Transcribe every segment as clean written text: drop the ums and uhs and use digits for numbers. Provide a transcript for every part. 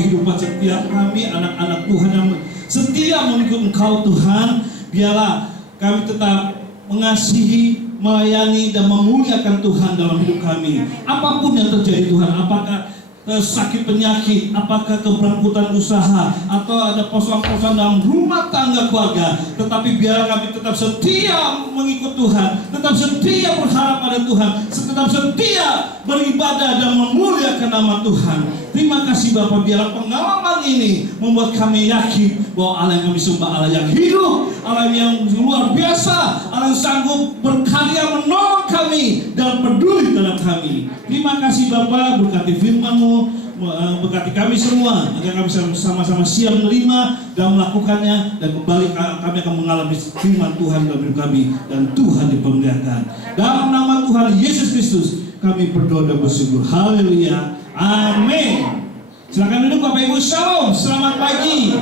kehidupan setiap kami, anak-anak Tuhan yang setia mengikut Engkau Tuhan. Biarlah kami tetap mengasihi, melayani, dan memuliakan Tuhan dalam hidup kami. Apapun yang terjadi Tuhan, apakah sakit penyakit, apakah keberangkutan usaha, atau ada persoalan-persoalan dalam rumah tangga keluarga, tetapi biar kami tetap setia mengikut Tuhan, tetap setia berharap pada Tuhan, tetap setia beribadah dan memuliakan nama Tuhan. Terima kasih Bapa, biarlah pengalaman ini membuat kami yakin bahwa Allah yang kami sembah Allah yang hidup, Allah yang luar biasa, Allah yang sanggup berkarya menolong kami dan peduli terhadap kami. Terima kasih Bapa, berkati firman-Mu, berkati kami semua agar kami sama-sama siap menerima dan melakukannya, dan kembali kami akan mengalami firman Tuhan dalam hidup kami dan Tuhan dipermuliakan. Dalam nama Tuhan Yesus Kristus kami berdoa dan bersyukur. Haleluya. Amin. Silakan duduk Bapak Ibu. Shalom. Selamat pagi.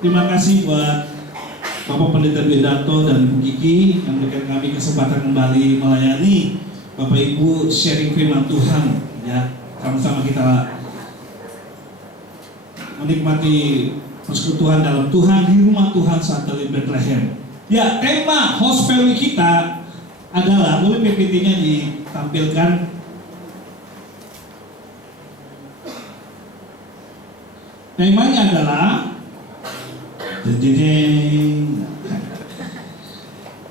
Terima kasih buat Bapak Pendeta Bedato dan Ibu Kiki yang memberikan kami kesempatan kembali melayani Bapak Ibu sharing firman Tuhan. Ya, sama-sama kita menikmati persekutuan dalam Tuhan di rumah Tuhan saat di Bethlehem. Ya, tema hospitality kita adalah, boleh PPT-nya ditampilkan. Temanya adalah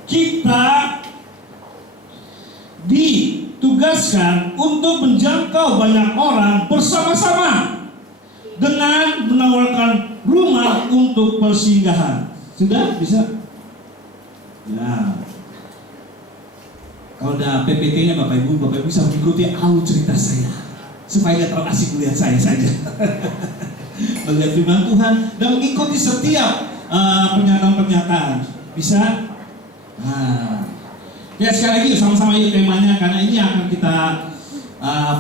kita ditugaskan untuk menjangkau banyak orang bersama-sama dengan menawarkan rumah untuk persinggahan. Sudah bisa? Ya. Kalau ada PPT-nya Bapak Ibu bisa mengikuti alur cerita saya supaya tidak terlalu asik melihat saya saja. Melihat firman Tuhan dan mengikuti setiap pernyataan-pernyataan. Bisa? Nah, ya sekali lagi sama-sama yuk temanya, karena ini akan kita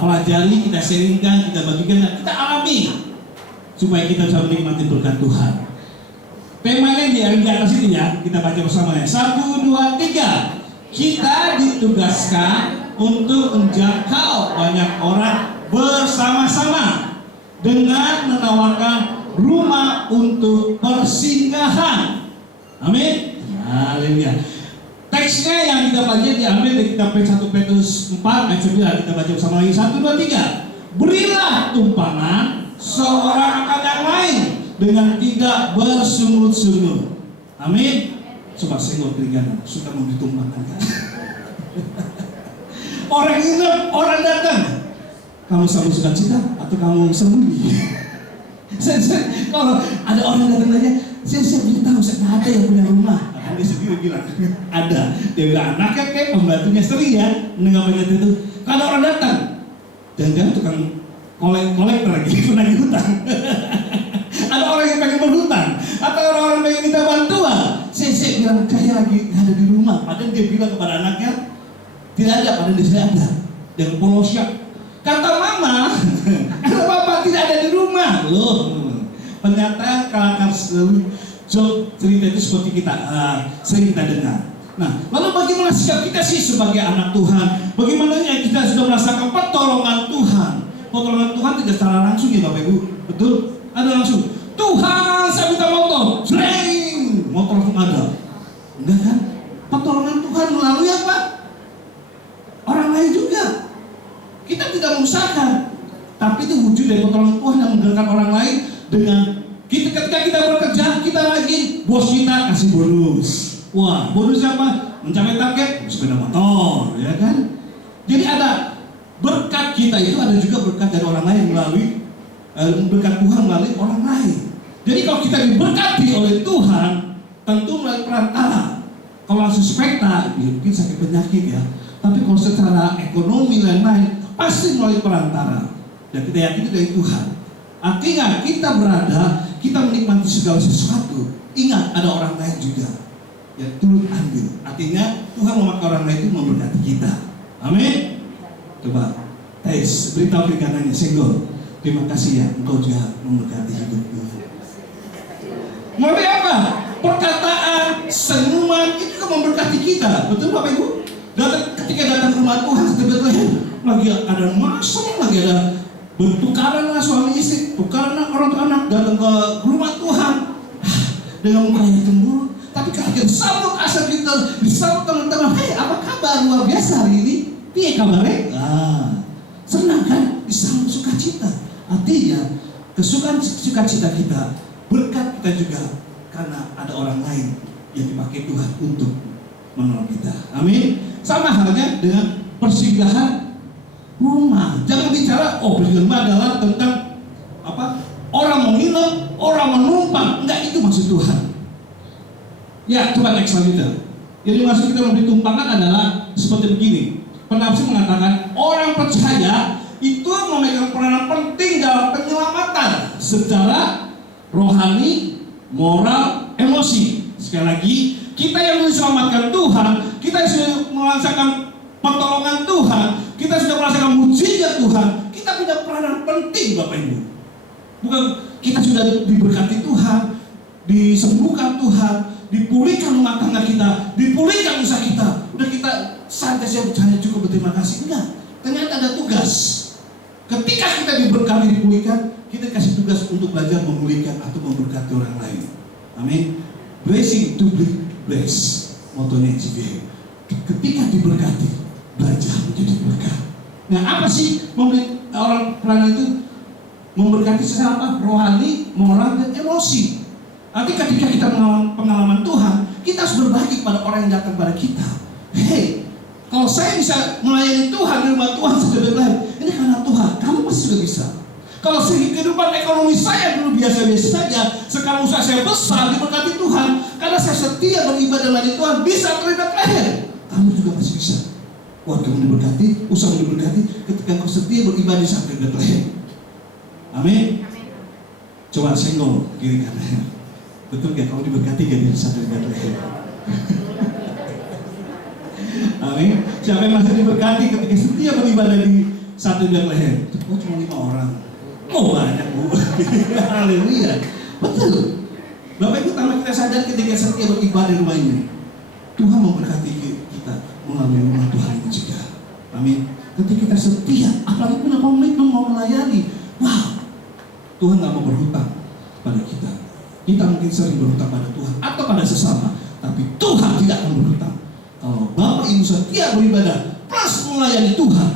pelajari, kita sharingkan, kita bagikan, dan kita alami supaya kita bisa menikmati berkat Tuhan. Temanya di atas itu ya, kita baca bersama ya. 1, 2, 3. Kita ditugaskan untuk menjangkau banyak orang bersama-sama dengan menawarkan rumah untuk persinggahan. Amin. Haleluya. Teksnya yang kita baca diambil dari kitab 1 Petrus 4 ayat 9. Kita baca bersama lagi. 1, 2, 3. Berilah tumpangan seorang akan yang lain dengan tidak bersungut-sungut. Amin. Coba senggol telinga, suka mau ditumpangkan kan? Orang ingat, orang datang. Kamu selalu suka cita atau kamu sembunyi? Kalau ada orang datang tanya, saya beritahu, saya ada yang punya rumah. Dia sendiri bilang ada. Dia bilang anaknya kayak pembantunya sering ya mendengar penyataan itu. Kalau orang datang, jangan tukang kolektor lagi, penagih hutang. Ada orang yang pengen berhutang, atau orang-orang pengen minta bantuan. Saya bilang kaya lagi ada di rumah. Padahal dia bilang kepada anaknya tidak ada, padahal dia sudah ada. Dengan polosnya. Kata mama, kata bapak tidak ada di rumah. Loh, ternyata kalau cerita itu seperti kita sering kita dengar. Nah, lalu bagaimana sikap kita sih sebagai anak Tuhan? Bagaimana kita sudah merasakan pertolongan Tuhan? Pertolongan Tuhan tidak secara langsung ya Bapak Ibu, betul? Ada langsung. Tuhan, saya minta motor, jreng, motor langsung ada. Enggak kan? Pertolongan Tuhan melalui apa? Orang lain juga. Kita tidak mengusahakan, tapi itu wujud dari pertolongan Tuhan yang menggerakkan orang lain dengan ketika kita bekerja, kita rajin, bos kita kasih bonus. Wah, bonusnya apa? Mencapai target, sepeda motor, ya kan? Jadi ada berkat kita itu, ada juga berkat dari orang lain melalui berkat Tuhan melalui orang lain. Jadi kalau kita diberkati oleh Tuhan, tentu melalui perantara. Kalau langsung spekta, ya mungkin sakit penyakit ya. Tapi kalau secara ekonomi lain-lain, pasti melalui perantara. Dan kita yakin itu dari Tuhan. Artinya kita berada, kita menikmati segala sesuatu. Ingat ada orang lain juga yang turut andil. Artinya Tuhan memakai orang lain itu memberkati kita. Amin. Coba tes, beritahu kiri kanannya, senggol. Terima kasih ya, engkau juga memberkati hidupku. Melalui apa? Perkataan, senyuman itu kan memberkati kita. Betul Bapak Ibu? Ketika datang ke rumah Tuhan, lagi ada masalah, lagi ada bertukaran lah suami istri. itu karena orang tua anak datang ke rumah Tuhan dengan muka yang cemburu, tapi kalau kita sambut asal kita disambut teman-teman, hei apa kabar luar biasa hari ini? Piye kabarnya? Senang kan? Disambut sukacita. Artinya kesukaan sukacita kita, berkat kita juga karena ada orang lain yang dipakai Tuhan untuk menolong kita. Amin. Sama halnya dengan persinggahan rumah. Jangan bicara persinggahan rumah adalah tentang orang menginap, orang menumpang. Enggak, itu maksud Tuhan. Ya, coba next selanjutnya. Jadi maksud kita memberi tumpangan adalah seperti begini. Penafsir mengatakan orang percaya itu memegang peranan penting dalam penyelamatan secara rohani, moral, emosi. Sekali lagi, kita yang diselamatkan Tuhan, kita yang sudah merasakan pertolongan Tuhan, kita sudah merasakan mujizat Tuhan, kita punya peranan penting, Bapak Ibu. Bukan kita sudah diberkati Tuhan, disembuhkan Tuhan, dipulihkan rumah tangga kita, dipulihkan usaha kita. Udah kita santai saja bercanda cukup berterima kasih. Enggak, ternyata ada tugas. Ketika kita diberkati, dipulihkan, kita kasih tugas untuk belajar memulihkan atau memberkati orang lain. Amin. Blessing to be blessed, motonya CBA. Ketika diberkati, belajar menjadi berkat. Nah, apa sih memberi orang peranan itu? Memberkati secara apa? Rohani, moral, dan emosi. Nanti ketika kita mengalami pengalaman Tuhan, kita harus berbagi kepada orang yang datang pada kita. Hei, kalau saya bisa melayani Tuhan di rumah Tuhan sejauh lain, ini karena Tuhan. Kamu pasti juga bisa. Kalau segi kehidupan ekonomi saya dulu biasa-biasa saja, sekarang usaha saya besar diberkati Tuhan, karena saya setia beribadah melayani Tuhan, bisa terlibat leher. Kamu juga masih bisa. Keluarga diberkati, usaha diberkati, ketika kau setia beribadah bisa terlibat leher. Amin. Coba senggol kiri kanan. Betul gak? Kamu diberkati gak di satu leher? Amin. Siapa yang masih diberkati ketika setia beribadah di satu leher? Oh, cuma 5 orang. Oh, banyak Bu. Haleluya. Betul. Bapak Ibu, tanpa kita sadar ketika setia beribadah di rumah ini, Tuhan memberkati kita melalui rumah Tuhan ini juga. Amin. Ketika kita setia, apalagi punya komitmen mau melayani, Tuhan gak mau berhutang pada kita. Kita mungkin sering berhutang pada Tuhan atau pada sesama, tapi Tuhan tidak akan berhutang. Kalau Bapak Ibu setia beribadah plus melayani Tuhan,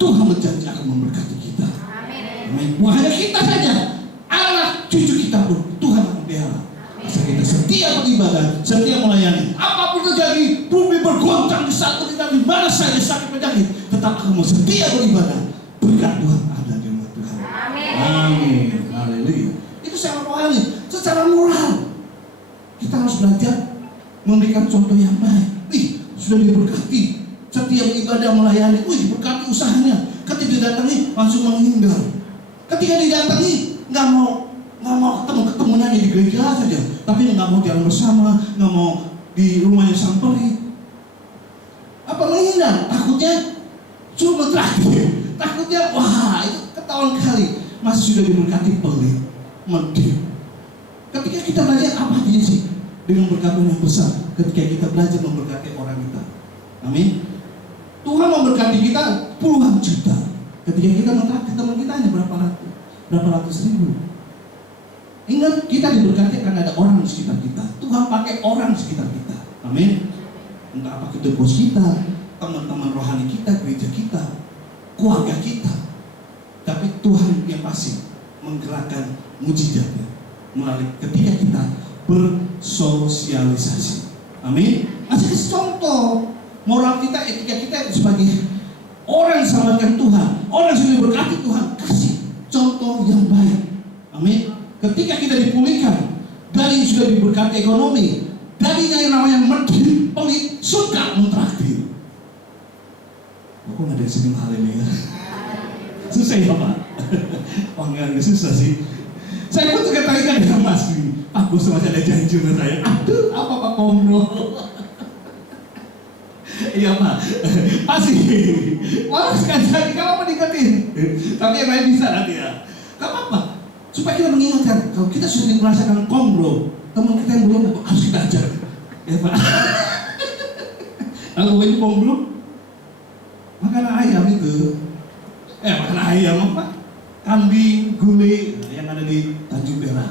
Tuhan berjanji akan memberkati kita. Amin. Bukan hanya kita saja, anak cucu kita pun Tuhan akan pelihara. Asal kita setia beribadah, setia melayani. Apapun terjadi, bumi bergoncang di satu kita di mana saja sakit penyakit, tetap akan setia beribadah. Berkat Tuhan ada di rumah Tuhan. Amin. Haleluya. Itu secara rohani, secara moral. Kita harus belajar memberikan contoh yang baik. Sudah diberkati, setia beribadah melayani. Berkati usahanya. Ketika didatangi langsung menghindar. Ketika didatangi nggak mau ketemunya di gereja saja, tapi nggak mau jalan bersama, nggak mau di rumahnya samperi. Apa menghindar? Takutnya cuma terakhir. Takutnya itu ketahuan kali. Masih sudah diberkati pelit, medit. Ketika kita belajar apa artinya sih dengan berkat yang besar? Ketika kita belajar memberkati orang kita. Amin. Tuhan memberkati kita puluhan juta. Ketika kita mentraktir teman kita hanya berapa ratus ribu. Ingat, kita diberkati karena ada orang di sekitar kita. Tuhan pakai orang di sekitar kita. Amin. Entah apa itu bos kita, teman-teman rohani kita, gereja kita, keluarga kita. Tapi Tuhan yang pasti menggerakkan mujizatnya melalui ketika kita bersosialisasi. Amin. Masih kasih contoh moral kita, etika kita sebagai orang yang diselamatkan Tuhan, orang yang sudah diberkati Tuhan, kasih contoh yang baik. Amin. Ketika kita dipulihkan dari sudah diberkati ekonomi, dari yang namanya medit, pelit, suka mentraktir. Kok nggak ada yang sedih? Haleluya. Susah ya Pak? Oh enggak susah sih. Saya pun juga tanya dengan Mas Wi, Pak Bos masih ada janji dengan saya. Aduh, apa Pak Komro? Iya Pak, pasti. Wah sekali kamu apa diingetin? Tapi yang lain bisa nanti ya. Gak apa-apa. Supaya kita mengingatkan, kalau kita sudah merasakan komro, teman kita yang belum harus kita ajar. Ya Pak. Kalau ini komro, makan ayam itu. Makan ayam apa? Kambing, gulai, yang di Tanjung Perak.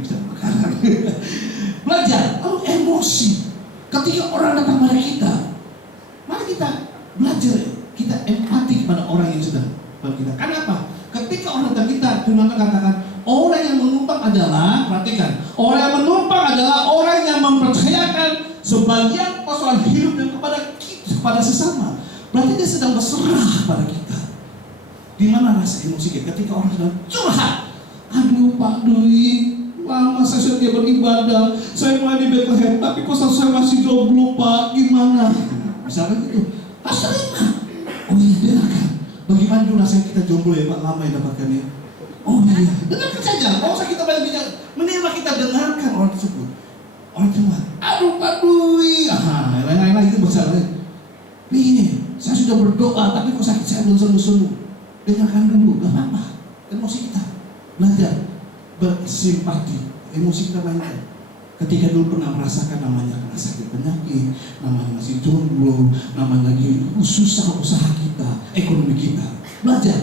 Bisa makanan. Belajar, lalu emosi. Ketika orang datang pada kita, mari kita belajar, kita empati kepada orang yang sedang pada kita. Kenapa? Ketika orang datang kita, Tuhan katakan, orang yang menumpang adalah, perhatikan, orang yang menumpang adalah orang yang mempercayakan sebagian persoalan hidup dan kepada sesama. Berarti dia sedang berserah pada kita. Di mana rasa emosi kita ketika orang sedang curhat? Aduh Pak Dwi, lama saya sudah beribadah, saya mulai di Bethlehem, tapi kok saya masih jomblo Pak, gimana? Misalnya gitu, harus terima. Oh iya, dengarkan. Bagaimana dulu rasanya kita jomblo ya Pak, lama ya dapatkannya. Oh iya, dengarkan saja. Kalau usah kita banyak bicara, minimal kita dengarkan orang tersebut. Orang cuma, aduh Pak Dwi, lain-lain itu masalahnya. Nih, saya sudah berdoa, tapi kok sakit saya belum sembuh-sembuh. Dengarkan dulu, gak apa-apa. Emosi kita belajar bersimpati, emosi kita mainkan. Ketika dulu pernah merasakan namanya kena sakit penyakit, namanya masih jomblo, namanya lagi susah usaha kita, ekonomi kita. Belajar,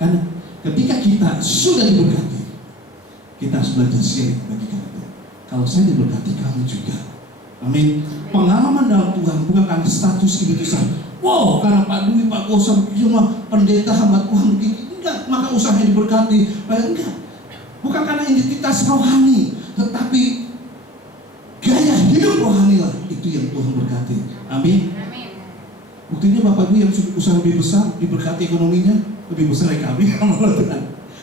karena ketika kita sudah diberkati, kita harus belajar sharing bagi kita. Kalau saya diberkati, kamu juga. Amin. Pengalaman dalam Tuhan bukan karena status keputusan. Wow, karena Pak Dwi, Pak Gosam, cuma pendeta hamba Tuhan begini. Enggak, maka usahanya diberkati. Enggak. Bukan karena identitas rohani, tetapi gaya hidup rohani lah itu yang Tuhan berkati. Amin. Buktinya Bapak Dwi yang usaha lebih besar, diberkati ekonominya lebih besar dari kami.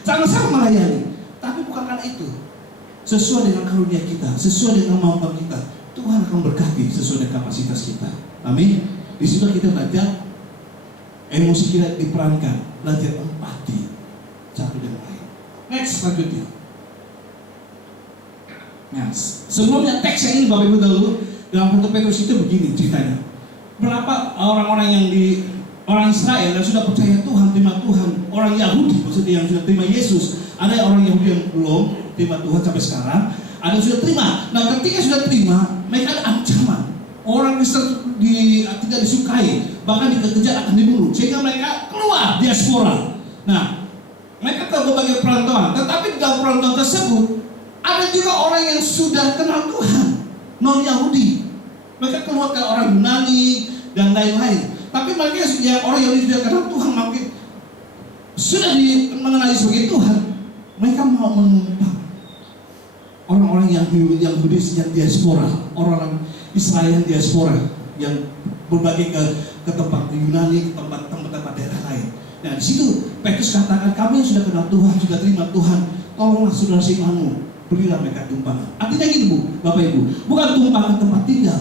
Sama-sama melayani. Tapi bukan karena itu. Sesuai dengan karunia kita, sesuai dengan kemampuan kita, Tuhan akan berkati sesuai dengan kapasitas kita. Amin. Di situ kita belajar emosi kita diperankan, belajar empati satu dengan lain. Next selanjutnya. Nah, sebelumnya teks yang ini Bapak Ibu dahulu dalam 1 Petrus itu begini ceritanya. Berapa orang-orang yang orang Israel yang sudah percaya Tuhan, terima Tuhan, orang Yahudi maksudnya yang sudah terima Yesus. Ada orang Yahudi yang belum terima Tuhan sampai sekarang, ada yang sudah terima. Nah, ketika sudah terima, mereka ada ancaman. Orang Kristen tidak disukai, bahkan dikejar akan dibunuh, sehingga mereka keluar diaspora. Nah, mereka ke berbagai perantauan, tetapi di dalam perantauan tersebut ada juga orang yang sudah kenal Tuhan, non Yahudi. Mereka keluar ke orang Yunani dan lain-lain. Tapi mereka yang orang Yahudi sudah kenal Tuhan, makin sudah mengenali sebagai Tuhan, mereka mau menumpang orang-orang yang Buddhis yang diaspora, orang-orang Israel yang diaspora yang berbagai ke tempat Yunani, ke tempat daerah lain. Nah, di situ Petrus katakan, kami yang sudah kenal Tuhan, sudah terima Tuhan, tolonglah saudara seimanmu, berilah mereka tumpangan. Artinya gini Bu, Bapak Ibu, bukan tumpangan tempat tinggal,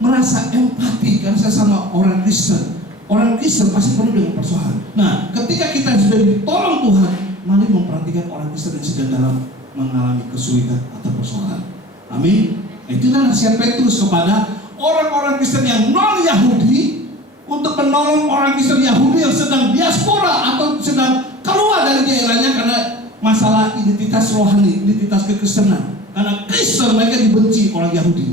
merasa empati karena saya sama orang Kristen. Orang Kristen pasti penuh dengan persoalan. Nah, ketika kita sudah ditolong Tuhan, mari memperhatikan orang Kristen yang sedang dalam mengalami kesulitan atau persoalan. Amin. Itulah nasihat Petrus kepada orang-orang Kristen yang non-Yahudi untuk menolong orang Kristen Yahudi yang sedang diaspora atau sedang keluar dari daerahnya karena masalah identitas rohani, identitas kekristenan. Karena Kristen mereka dibenci orang Yahudi.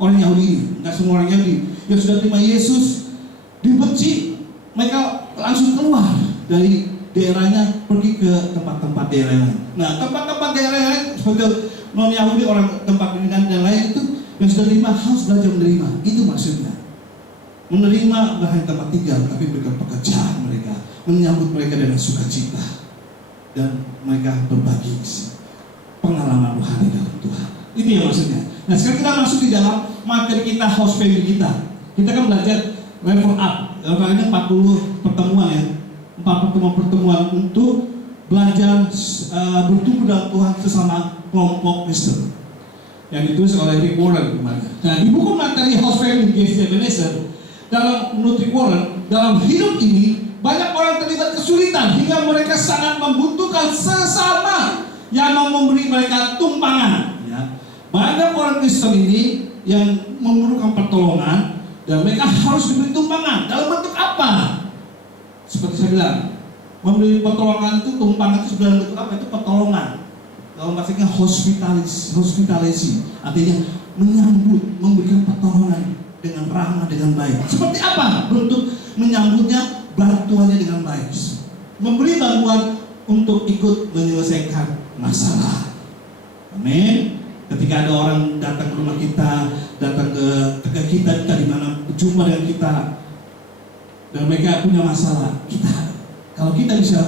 Orang Yahudi ini, enggak semua orang Yahudi yang sudah terima Yesus dibenci, mereka langsung keluar dari daerahnya pergi ke tempat-tempat daerah lain. Nah, tempat-tempat daerah lain seperti non-Yahudi, orang tempat Yunani dan lain itu yang sudah terima harus belajar menerima. Itu maksudnya. Menerima bukan hanya tempat tinggal, tapi memberikan pekerjaan mereka, menyambut mereka dengan sukacita, dan mereka berbagi pengalaman rohani dalam Tuhan. Itu yang maksudnya. Nah, sekarang kita masuk di dalam materi kita, house family kita. Kita kan belajar level up. Level ini 40 pertemuan ya. 4 pertemuan untuk belajar bertumbuh dalam Tuhan sesama kelompok Kristen. Yang ditulis oleh Rick Warren kemarin. Nah, di buku materi House Family G.S. Ebenezer, menurut Rick Warren, dalam hidup ini banyak orang terlibat kesulitan hingga mereka sangat membutuhkan sesama yang mau memberi mereka tumpangan. Ya. Banyak orang Kristen ini yang memerlukan pertolongan dan mereka harus diberi tumpangan. Dalam bentuk apa? Seperti saya bilang, memberi pertolongan itu, tumpangan itu sebenarnya bentuk apa? Itu pertolongan. Dalam bahasanya hospitality, artinya menyambut, memberikan pertolongan dengan ramah, dengan baik. Seperti apa bentuk menyambutnya? Bantuannya dengan baik. Memberi bantuan untuk ikut menyelesaikan masalah. Amin. Ketika ada orang datang ke rumah kita, datang ke tegak kita di mana berjumpa dengan kita, dan mereka punya masalah, kalau kita bisa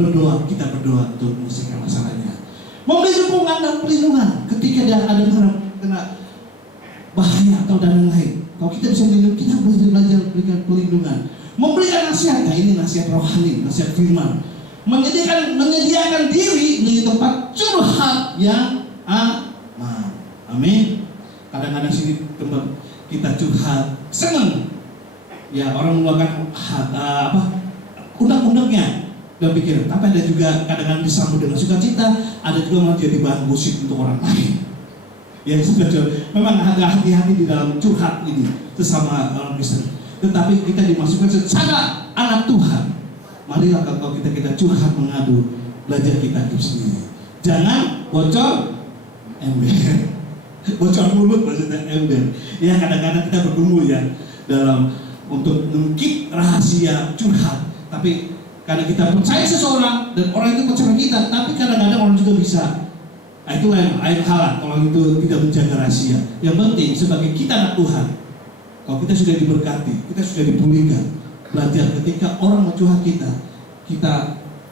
berdoa, kita berdoa untuk menyelesaikan masalahnya. Memberi dukungan dan perlindungan ketika dia ada kena bahaya atau dan lain. Kalau kita bisa melindungi, kita belajar berikan perlindungan. Memberikan nasihat, nah ini nasihat rohani, nasihat firman. Menyediakan diri di tempat curhat yang aman. Amin. Kadang-kadang sini tempat kita curhat, senang. Ya orang mengeluarkan undang-undangnya dan pikiran. Tapi ada juga kadang-kadang disambut dengan sukacita, ada juga malah jadi bahan gosip untuk orang lain. Ya sudah, memang ada hati-hati di dalam curhat ini sesama orang Kristen. Tetapi kita dimasukkan secara anak Tuhan. Marilah kalau kita curhat mengadu, belajar kita hidup sendiri. Jangan bocor ember. Bocor mulut maksudnya ember. Ya kadang-kadang kita bergumul ya dalam untuk mengungkit rahasia curhat. Tapi karena kita percaya seseorang dan orang itu percaya kita, tapi kadang-kadang orang juga bisa. Nah, itu lain hal kalau itu tidak menjaga rahasia. Yang penting sebagai kita anak Tuhan, kalau kita sudah diberkati, kita sudah dipulihkan, belajar ketika orang mencurhat kita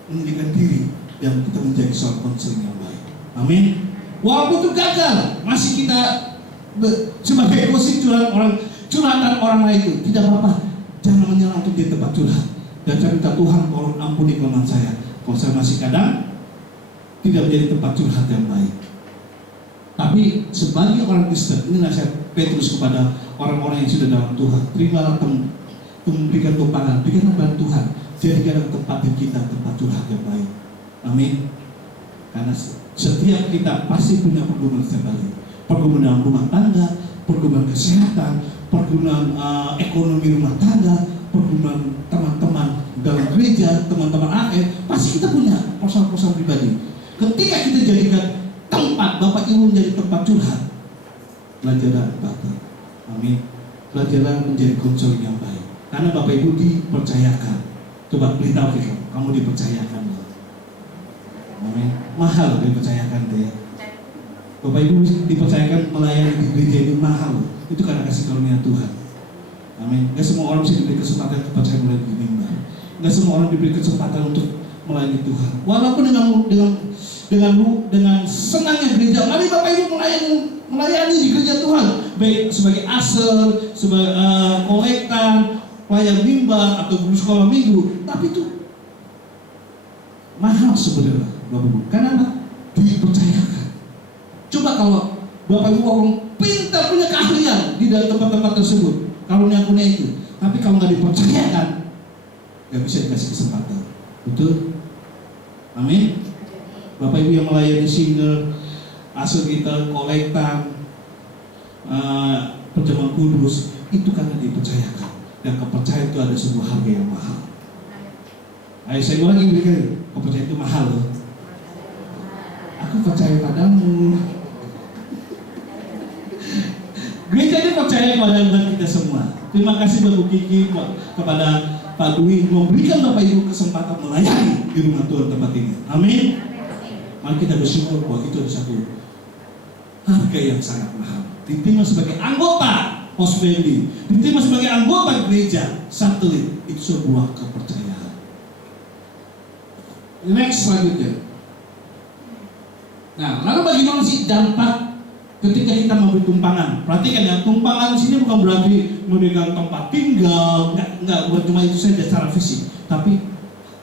menjadikan diri dan kita menjadi seorang konseling yang baik. Amin. Walaupun itu gagal, masih kita sebagai gosip curhatan orang lain itu tidak apa-apa. Jangan menyerah untuk di tempat curhat. Dan saya minta Tuhan tolong ampuni kelemahan saya. Kalau saya masih kadang tidak menjadi tempat curhat yang baik. Tapi sebagai orang Kristen, ini nasihat Petrus kepada orang-orang yang sudah dalam Tuhan. Terimalah memberikan tumpangan, berikan bantuan. Jadikan tempat kita tempat curhat yang baik. Amin. Karena setiap kita pasti punya pergumulan setiap hari. Pergumulan dalam rumah tangga, pergumulan kesehatan, pergumulan ekonomi rumah tangga, pergumulan teman-teman dalam gereja, teman-teman AF, pasti kita punya persoalan-persoalan pribadi. Ketika kita jadikan tempat Bapak Ibu menjadi tempat curhat, belajarlah Bapak. Amin. Belajarlah menjadi konseling yang baik. Karena Bapak Ibu dipercayakan. Coba beritahu kita, kamu dipercayakan loh. Amin. Mahal dipercayakan tuh ya. Bapak Ibu dipercayakan melayani di gereja itu mahal loh. Itu karena kasih karunia Tuhan. Amin. Gak semua orang bisa diberi kesempatan kepercayaan melayani di mimbar. Gak semua orang diberi kesempatan untuk melayani Tuhan. Walaupun dengan senangnya gereja, mari Bapak Ibu melayani di gereja Tuhan, baik sebagai asal, sebagai kolektan, pelayan mimbar atau guru sekolah minggu. Tapi itu mahal sebenarnya Bapak Ibu. Karena dipercayakan. Coba kalau Bapak Ibu orang pintar punya keahlian di dalam tempat-tempat tersebut, karunia-karunia itu, tapi kalau nggak dipercayakan, nggak bisa dikasih kesempatan. Betul? Amin. Bapak Ibu yang melayani single, asal kita, kolektan, perjamuan kudus, itu karena dipercayakan. Dan kepercayaan itu ada sebuah harga yang mahal. Ayo saya ulangi berikan, kepercayaan itu mahal loh. Aku percaya padamu. Gereja ini percaya kepada kita semua. Terima kasih Bapak Kiki kepada Pak Dwi memberikan Bapak Ibu kesempatan melayani di rumah Tuhan tempat ini. Amin. Mari kita bersyukur bahwa itu ada satu harga yang sangat mahal. Diterima sebagai anggota Posbendi, diterima sebagai anggota gereja satelit, itu sebuah kepercayaan. Next selanjutnya. Nah, lalu bagaimana sih dampak ketika kita memberi tumpangan? Perhatikan ya, tumpangan di sini bukan berarti memberikan tempat tinggal, enggak bukan cuma itu saja secara fisik, tapi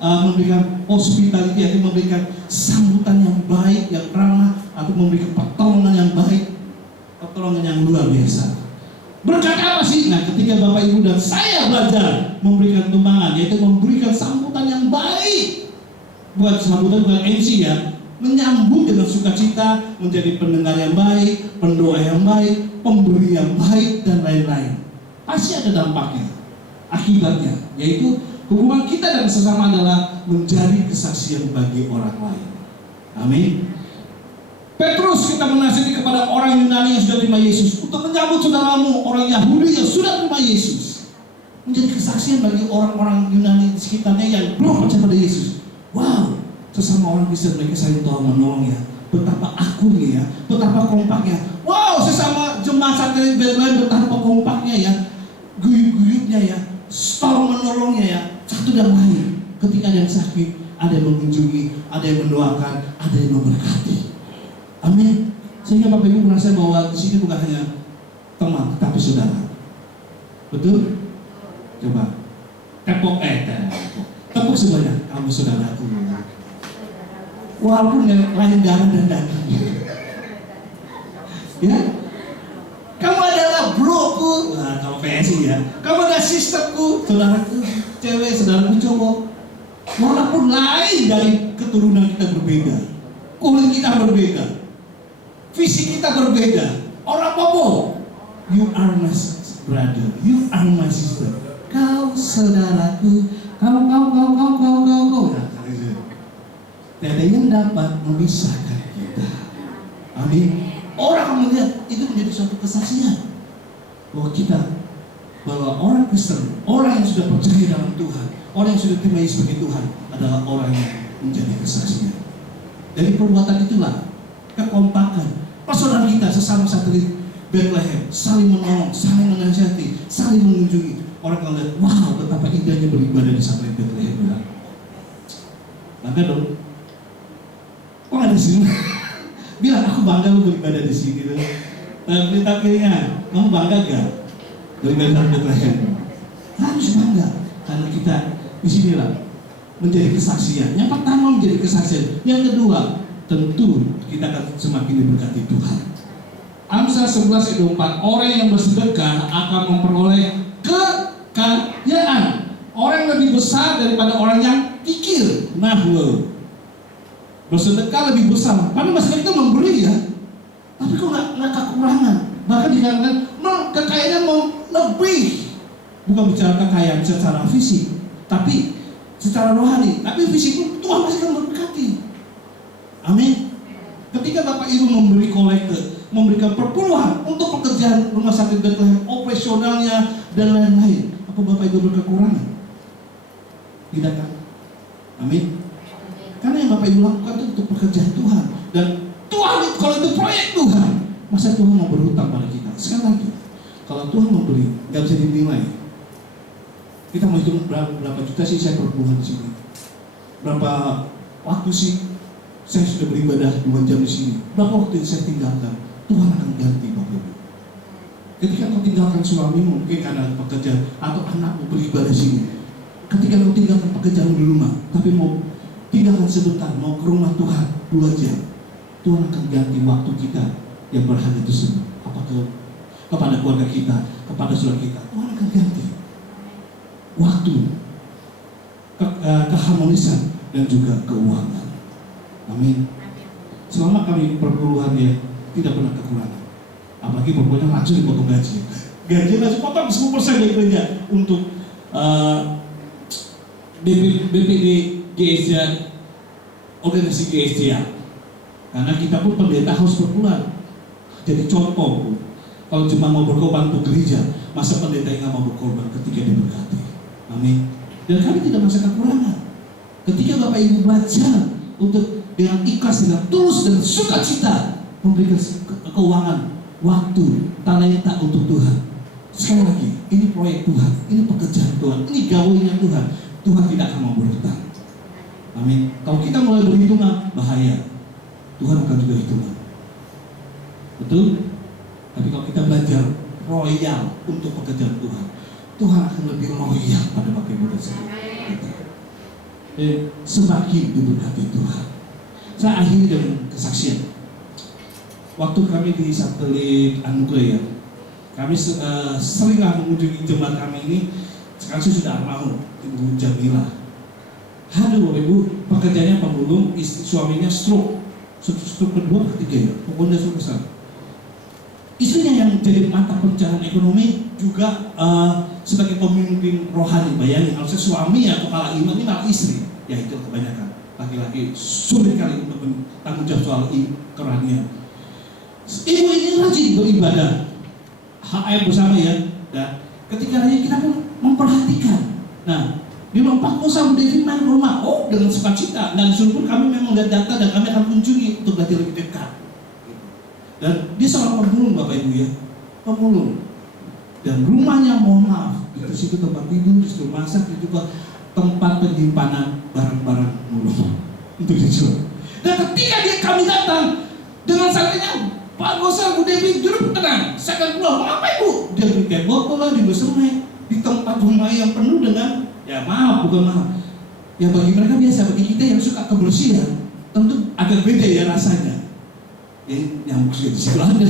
memberikan hospitality, yaitu memberikan sambutan yang baik, yang ramah, atau memberikan pertolongan yang baik, pertolongan yang luar biasa. Berkat apa sih? Nah, ketika Bapak Ibu dan saya belajar memberikan tumpangan, yaitu memberikan sambutan yang baik, bukan sambutan bukan MC ya, menyambut dengan sukacita, menjadi pendengar yang baik, pendoa yang baik, pemberi yang baik, dan lain-lain. Pasti ada dampaknya, akibatnya, yaitu hubungan kita dan sesama adalah menjadi kesaksian bagi orang lain. Amin. Petrus kita menasihati kepada orang Yunani yang sudah terima Yesus untuk menyambut saudaramu orang Yahudi yang sudah terima Yesus, menjadi kesaksian bagi orang-orang Yunani di sekitarnya yang belum percaya pada Yesus. Wow, sesama orang Kristen mereka saling tolong menolong ya. Betapa akurnya ya, betapa kompaknya. Wow, sesama jemaat satelit Bethlehem betapa kompaknya ya, guyup-guyupnya ya, tolong menolongnya ya, satu dan lain. Ketika ada yang sakit, ada yang mengunjungi, ada yang mendoakan, ada yang memberkati. Amin. Sehingga Bapak Ibu merasa bahwa di sini bukan hanya teman, tapi saudara. Betul? Coba tepuk semuanya, kamu saudaraku. Walaupun lain darah dan daging, ya, kamu adalah broku. Nah, kalau PSI ya, kamu adalah sisterku, saudaraku, cewek, saudaraku cowok. Walaupun lain dari keturunan kita berbeda, kulit kita berbeda, fisik kita berbeda, orang Popo, you are my brother, you are my sister. Kau saudaraku, kau. Tidak ada yang dapat memisahkan kita. Amin. Orang melihat itu menjadi suatu kesaksian bahwa orang Kristen, orang yang sudah percaya dalam Tuhan, orang yang sudah terima Yesus sebagai Tuhan adalah orang yang menjadi kesaksian. Dari perbuatan itulah kekompakan persaudaraan kita sesama satelit Bethlehem, saling menolong, saling menasihati, saling mengunjungi. Orang akan lihat, wow, betapa indahnya beribadah di satelit Bethlehem. Bangga dong. Kok ada di sini? Bilang aku bangga lu beribadah di sini tuh. Tapi kamu bangga gak beribadah di Bethlehem? Harus bangga karena kita di sinilah menjadi kesaksian. Yang pertama menjadi kesaksian. Yang kedua, tentu kita akan semakin diberkati Tuhan. Amsal 11 ayat 4, orang yang bersedekah akan memperoleh kekayaan. Orang yang lebih besar daripada orang yang kikir. Bersedekah lebih besar. Padahal masyarakat itu memberi ya, tapi kok nggak kekurangan. Bahkan dikatakan kekayaannya mau lebih. Bukan bicara kekayaan secara fisik, tapi secara rohani. Tapi fisik itu Tuhan masih akan memberkati. Amin. Ketika Bapak Ibu memberi kolekte, memberikan perpuluhan untuk pekerjaan rumah sakit Bethlehem, operasionalnya dan lain-lain, apa Bapak Ibu berkekurangan? Tidak kan? Amin. Karena yang Bapak Ibu lakukan itu untuk pekerjaan Tuhan. Dan Tuhan, kalau itu proyek Tuhan, masa Tuhan mau berhutang pada kita? Sekali lagi, kalau Tuhan memberi, nggak bisa dinilai. Kita mau hitung berapa juta sih saya perpuluhan di sini? Berapa waktu sih saya sudah beribadah 2 jam di sini? Berapa waktu yang saya tinggalkan? Tuhan akan ganti Bapak Ibu. Ketika kau tinggalkan suami mungkin karena pekerjaan atau anakmu beribadah di sini. Ketika kau tinggalkan pekerjaan di rumah, tapi mau tinggalkan sebentar, mau ke rumah Tuhan 2 jam, Tuhan akan ganti waktu kita yang berharga tersebut. Apakah kepada keluarga kita, kepada saudara kita, Tuhan akan ganti waktu, keharmonisan dan juga keuangan. Amin. Selama kami perpuluhan ya tidak pernah kekurangan. Apalagi perpuluhan langsung dipotong gaji. Gaji langsung potong 10% dari gereja untuk BPD GSJ, organisasi GSJ. Karena kita pun pendeta harus berpulang. Jadi contoh, kalau cuma mau berkorban untuk gereja, masa pendeta yang mau berkorban ketika diberkati. Amin. Dan kami tidak merasa kekurangan. Ketika Bapak Ibu baca untuk dengan ikhlas, dengan tulus dan sukacita memberikan keuangan, waktu, talenta untuk Tuhan. Sekali lagi, ini proyek Tuhan, ini pekerjaan Tuhan, ini gawainya Tuhan. Tuhan tidak akan mau berhutang. Amin. Kalau kita mulai berhitungan, bahaya. Tuhan akan juga hitungan. Betul? Tapi kalau kita belajar royal untuk pekerjaan Tuhan, Tuhan akan lebih royal pada Bapak Ibu dan Saudara kita. Semakin diberkati Tuhan. Saya akhiri dengan kesaksian. Waktu kami di satelit Anugerah ya, kami seringlah mengunjungi jemaat kami ini. Sekarang saya sudah almarhum Ibu Jamila. Aduh Bapak Ibu, pekerjaannya pemulung, suaminya stroke kedua, ketiga ya, pokoknya stroke besar. Istrinya yang jadi mata pencaharian ekonomi juga sebagai pemimpin rohani. Bayangin, kalau suami ya kepala iman, ini malah istri. Ya itu kebanyakan laki-laki sulit kali untuk tanggung jawab soal kerohanian. Ibu ini rajin beribadah, HM bersama ya. Dan ketika rajin kita pun memperhatikan. Nah, Dia bilang, Pak, kok sama David main ke rumah? Oh, dengan sukacita. Dan disuruh pun kami memang lihat data dan kami akan kunjungi untuk belajar lebih dekat. Dan dia seorang pemulung, Bapak Ibu ya, pemulung. Dan rumahnya, mohon maaf, di situ tempat tidur, di situ masak, di situ tempat penyimpanan barang-barang mulung untuk dijual. Dan ketika kami datang dengan santainya, Pak Gosal, Bu Devi, duduk tenang. Saya akan keluar, mau apa Ibu? Dia beli teh botol lah, di Besemai, di tempat rumah yang penuh dengan, ya maaf, bukan maaf, ya bagi mereka biasa, bagi kita yang suka kebersihan, tentu agak beda ya rasanya. Nyamuk juga di situ ada,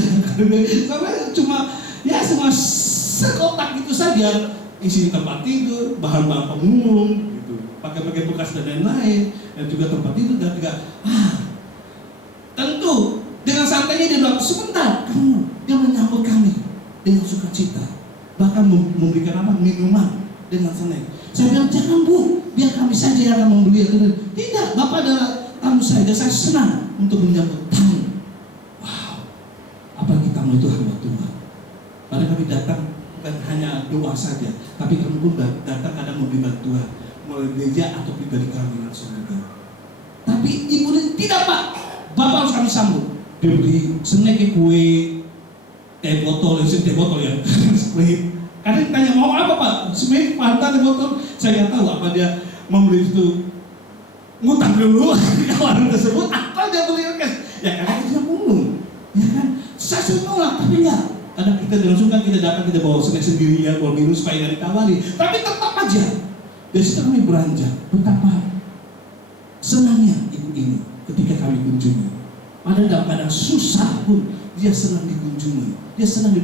karena cuma ya semua sekotak itu saja, isi tempat tidur, bahan-bahan pemulung, gitu, pakai bekas dan lain-lain, dan juga tempat tidur dan juga tentu dengan santainya dia bilang, sebentar, dia menyambut kami dengan sukacita, bahkan memberikan apa, minuman dengan senang. Saya bilang, jangan Bu, biar kami saja yang akan membeli itu. Tidak, Bapak adalah tamu saya, dan saya senang untuk menyambut tamu. Wow, apalagi tamu itu hamba Tuhan. Padahal kami datang bukan hanya doa saja, tapi kami pun datang kadang memberi bantuan melalui gereja atau pribadi kami langsung juga. Tapi ibu ini tidak Pak, Bapak harus kami sambut. Dia beli snack, kue, teh botol ya, kadang ditanya mau apa Pak? Snack, Fanta, teh botol. Saya nggak tahu apa dia membeli itu ngutang dulu di warung tersebut atau dia beli cash. Ya karena dia pulung, ya kan? Saya sudah nolak, tapi enggak. Kadang kita dengan suka kita datang, kita bawa snack sendiri ya, bawa minum supaya nggak ditawari. Tapi tetap aja dari situ kami beranjak. Betapa senangnya ibu ini ketika kami kunjungi. Padahal dalam keadaan susah pun dia senang dikunjungi. Dia senang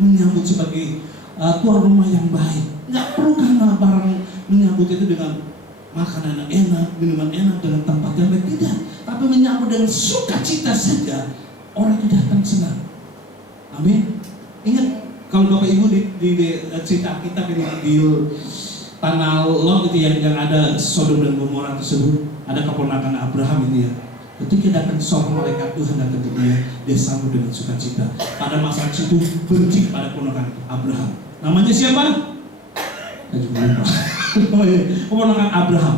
menyambut sebagai tuan rumah yang baik. Nggak perlu karena barang menyambut itu dengan makanan enak, minuman enak, dengan tempat yang baik, tidak. Tapi menyambut dengan sukacita saja, orang itu datang senang. Amin. Ingat kalau Bapak Ibu di cerita kita di tanah Lot itu yang ada Sodom dan Gomora tersebut, ada keponakan Abraham itu ya. Ketika datang seorang malaikat Tuhan datang ke dia sambut dengan sukacita. Pada masa itu benci pada keponakan Abraham. Namanya siapa? Saya juga lupa. Keponakan Abraham.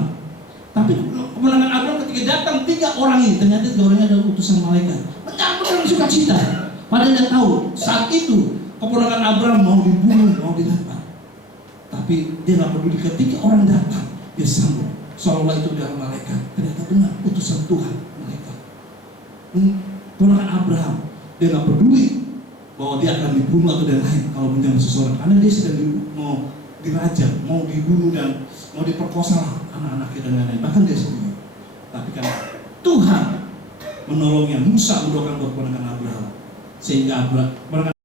Tapi keponakan Abraham ketika datang 3 orang ini, ternyata 3 orangnya adalah utusan malaikat. Menyambut dengan sukacita. Padahal dia tahu saat itu keponakan Abraham mau dibunuh, mau didapat. Tapi dia nggak peduli, ketika orang datang dia sambut seolah itu adalah malaikat. Ternyata benar utusan Tuhan. Keponakan Abraham, dia nggak peduli bahwa dia akan dibunuh atau lain kalau menyambut seseorang, karena dia sedang mau dirajam, mau dibunuh dan mau diperkosa anak-anaknya dan lain-lain, bahkan dia sendiri. Tapi karena Tuhan menolongnya, Musa mendoakan buat keponakan Abraham, sehingga Abraham